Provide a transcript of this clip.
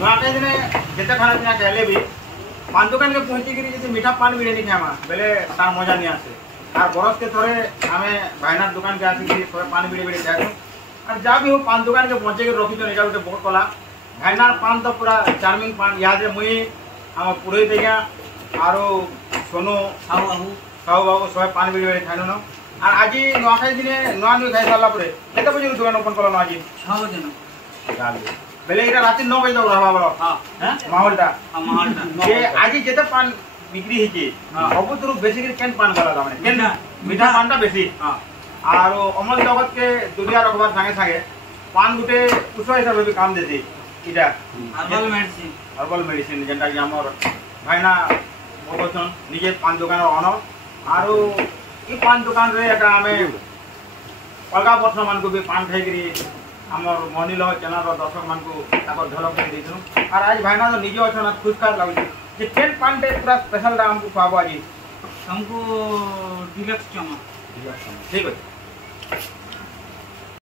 नुआखाई दिन जिते खाना पीना कहले भी पान दुकान के पहुंची करी जैसे मीठा पान भी नहीं खामा बेले तार मजा नहीं आसे और बरस के थोड़े हमें भाईनार दुकान के आसिक थोड़े पान बीड़ी बीड़ी खाए और जहाँ भी हो पान दुकान के पहुंचे के रखी तो गोटे बहुत कला भाईनार पान तो पूरा चार्मिंग पान याद मुई आम पुरोहित भैया और सोनू साहू बाबू सब पान बीड़ी बीड़ी खाइल और आज नुआखाई दिन नुआ नुई खाई सारा केते बजे दुकान ओपन कल आज 6 बजे बेले इटा रात 9 बजे तक रहबा बड़ा माहौलटा आज जेते पान बिक्री हिची सबुतरु बेसी केन पान गला तामाने केन मीठा पानटा बेसी और अमल जगत के दुनिया रखबार संगे संगे पान गुटे कुछ हिसाब भी काम देती इटा हर्बल मेडिसिन जेंटा कि हमर भाईना बोलछन निजे पान दुकान ओनर और ई पान दुकान रे एटा हमें अलगा वर्ष मान को भी पान खाई करी हमर मनिल चैनल दर्शक मान को ताकर झलक दे देछन और आज भाईना तो निजे अछन खुशकार लागुची जे केन पान टे पूरा स्पेशल दा हमको पाबो आज हमको डिलक्स चमा ठीक है।